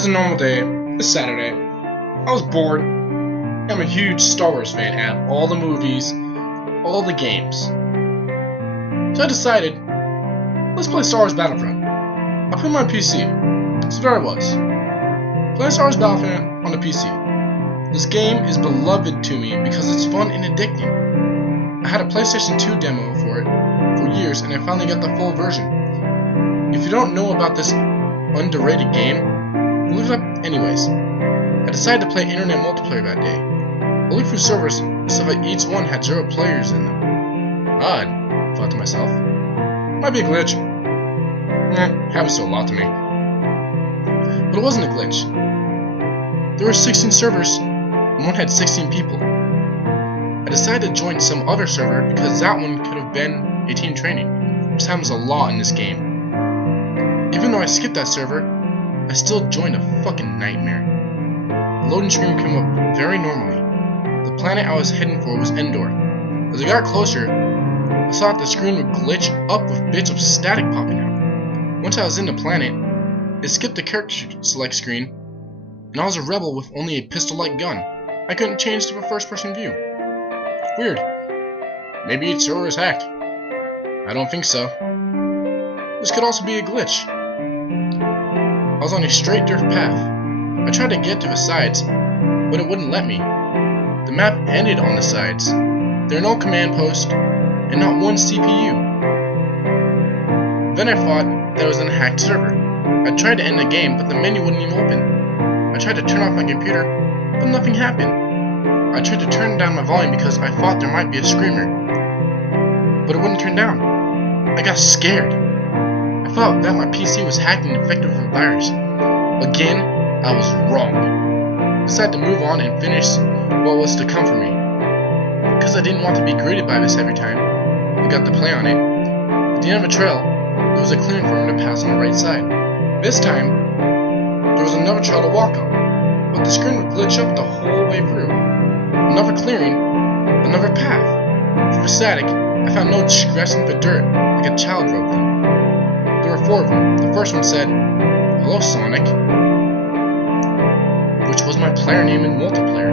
was a normal day. It's Saturday. I was bored. I'm a huge Star Wars fan. I have all the movies, all the games. So I decided, let's play Star Wars Battlefront. I put it on my PC. So there I was, playing Star Wars Battlefront on the PC. This game is beloved to me because it's fun and addicting. I had a PlayStation 2 demo for it for years, and I finally got the full version. If you don't know about this underrated game, look it up anyways. I decided to play internet multiplayer that day. I looked through servers and saw that each one had 0 players in them. Odd, thought to myself. Might be a glitch. Happens to a lot to me. But it wasn't a glitch. There were 16 servers, and one had 16 people. I decided to join some other server because that one could have been a team training, which happens a lot in this game. Even though I skipped that server, I still joined a fucking nightmare. The loading screen came up very normally. The planet I was heading for was Endor. As I got closer, I saw that the screen would glitch up with bits of static popping out. Once I was in the planet, it skipped the character select screen, and I was a rebel with only a pistol-like gun. I couldn't change to a first-person view. Weird. Maybe each server is hacked. I don't think so. This could also be a glitch. I was on a straight dirt path. I tried to get to the sides, but it wouldn't let me. The map ended on the sides. There are no command posts, and not one CPU. Then I thought that I was in a hacked server. I tried to end the game, but the menu wouldn't even open. I tried to turn off my computer, but nothing happened. I tried to turn down my volume because I thought there might be a screamer, but it wouldn't turn down. I got scared. I thought that my PC was hacked and infected with a virus. Again, I was wrong. I decided to move on and finish what was to come for me. Because I didn't want to be greeted by this every time I got to play on it. At the end of the trail, there was a clearing for me to pass on the right side. This time, there was another trail to walk on, but the screen would glitch up the whole way through. Another clearing, another path. Through the static, I found notes scratching the dirt like a child wrote them. There were 4 of them. The first one said, "Hello, Sonic," which was my player name in multiplayer.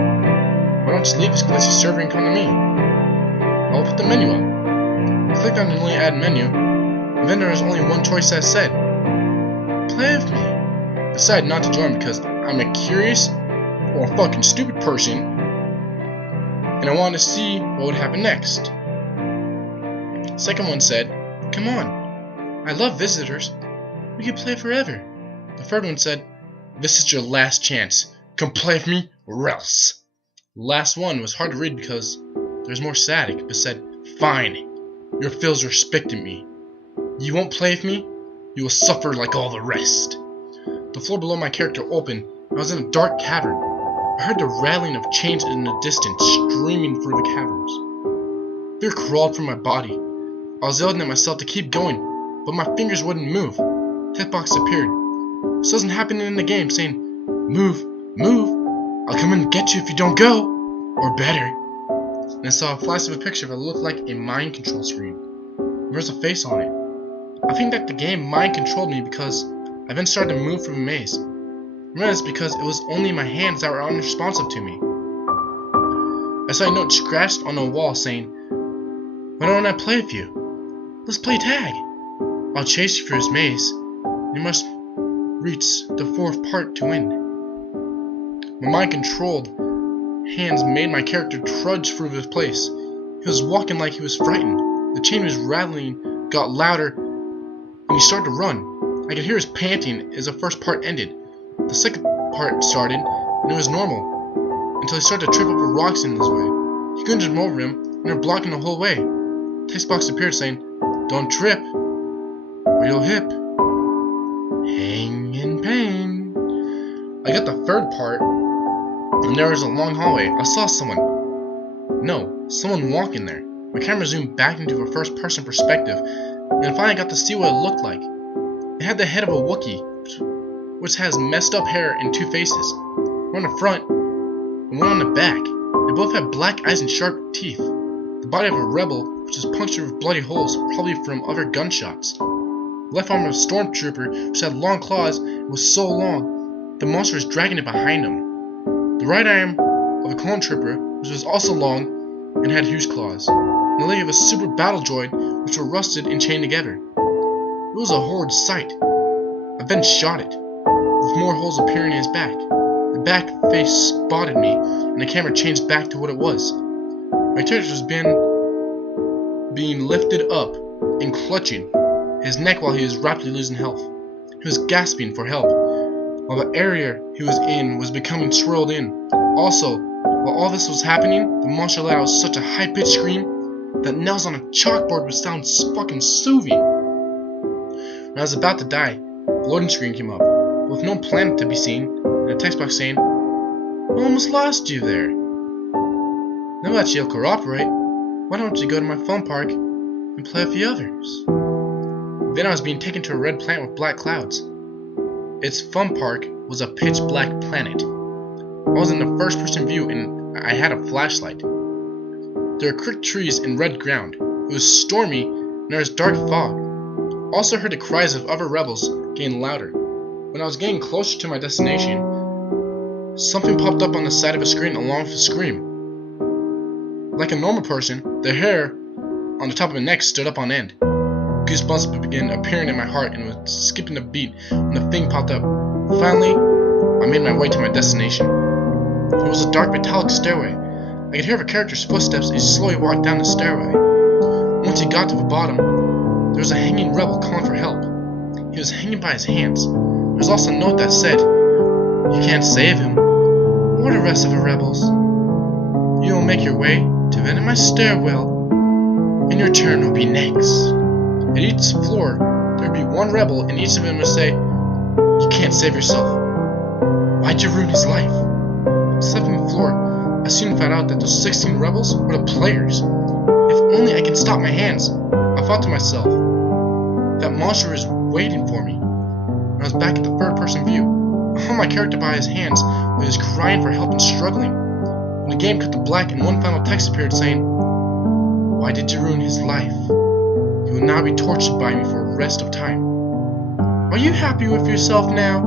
Why don't you leave this glitchy server and come to me? I will put the menu up. I clicked on the newly added menu, and then there was only one choice that said, "Play with me." I decided not to join because I'm a curious or a fucking stupid person, and I wanted to see what would happen next. The second one said, "Come on, I love visitors. We can play forever." The third one said, "This is your last chance. Come play with me or else." The last one was hard to read because there was more static, but said, "Fine, your feels respecting me. You won't play with me? You will suffer like all the rest." The floor below my character opened, and I was in a dark cavern. I heard the rattling of chains in the distance streaming through the caverns. Fear crawled through my body. I was yelling at myself to keep going, but my fingers wouldn't move. Hitbox appeared. This doesn't happen in the game, saying, "Move, move, I'll come and get you if you don't go," or better. And I saw a flash of a picture that looked like a mind control screen. There was a face on it. I think that the game mind controlled me because I then started to move through the maze. I realized because it was only my hands that were unresponsive to me. I saw a note scratched on the wall saying, "Why don't I play with you? Let's play tag. I'll chase you through this maze. You must reach the 4th part to win." My mind-controlled hands made my character trudge through this place. He was walking like he was frightened. The chain was rattling, got louder, and he started to run. I could hear his panting as the first part ended. The second part started, and it was normal, until he started to trip over rocks in his way. He couldn't jump over him, and they were blocking the whole way. A text box appeared saying, "Don't trip, or you'll hip. Hang in pain." I got the 3rd part, and there was a long hallway. I saw someone walking there. My camera zoomed back into a first-person perspective, and I finally got to see what it looked like. It had the head of a Wookiee, which has messed up hair and 2 faces. One on the front, and one on the back. They both had black eyes and sharp teeth. The body of a rebel, which is punctured with bloody holes, probably from other gunshots. The left arm of a stormtrooper, which had long claws and was so long the monster was dragging it behind him. The right arm of a clone trooper, which was also long and had huge claws, and the leg of a super battle droid, which were rusted and chained together. It was a horrid sight. I then shot it, with more holes appearing in his back. The back face spotted me, and the camera changed back to what it was. My character was being lifted up and clutching his neck while he was rapidly losing health. He was gasping for help, while the area he was in was becoming swirled in. Also, while all this was happening, the monster let out such a high-pitched scream that nails on a chalkboard would sound fucking soothing. When I was about to die, the loading screen came up, with no planet to be seen, and a text box saying, "We almost lost you there. Now that you'll cooperate, why don't you go to my fun park and play with the others?" Then I was being taken to a red planet with black clouds. Its fun park was a pitch black planet. I was in the first person view and I had a flashlight. There were crick trees and red ground. It was stormy and there was dark fog. I also heard the cries of other rebels getting louder. When I was getting closer to my destination, something popped up on the side of a screen along with a scream. Like a normal person, the hair on the top of my neck stood up on end. Goosebumps began appearing in my heart and was skipping a beat when the thing popped up. Finally, I made my way to my destination. It was a dark metallic stairway. I could hear the character's footsteps as he slowly walked down the stairway. Once he got to the bottom, there was a hanging rebel calling for help. He was hanging by his hands. There was also a note that said, "You can't save him, or the rest of the rebels. You will make your way to the end of my stairwell, and your turn will be next." At each floor, there would be one rebel, and each of them would say, "You can't save yourself. Why'd you ruin his life?" On the 7th floor, I soon found out that those 16 rebels were the players. If only I could stop my hands, I thought to myself. That monster is waiting for me. When I was back at the third-person view, I held my character by his hands when he was crying for help and struggling. When the game cut to black and one final text appeared saying, "Why did you ruin his life? You will now be tortured by me for the rest of time. Are you happy with yourself now?"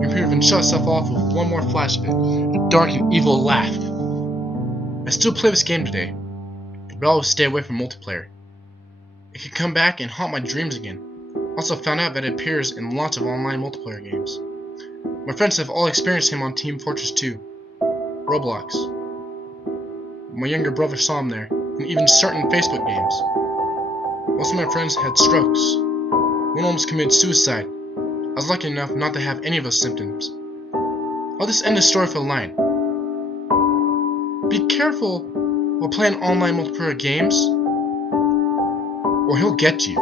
The computer then shut itself off with one more flash of it, a dark and evil laugh. I still play this game today, but I always stay away from multiplayer. It can come back and haunt my dreams again. Also found out that it appears in lots of online multiplayer games. My friends have all experienced him on Team Fortress 2, Roblox. My younger brother saw him there, and even certain Facebook games. Most of my friends had strokes. One almost committed suicide. I was lucky enough not to have any of those symptoms. I'll just end the story with a line. Be careful while playing online multiplayer games, or he'll get you.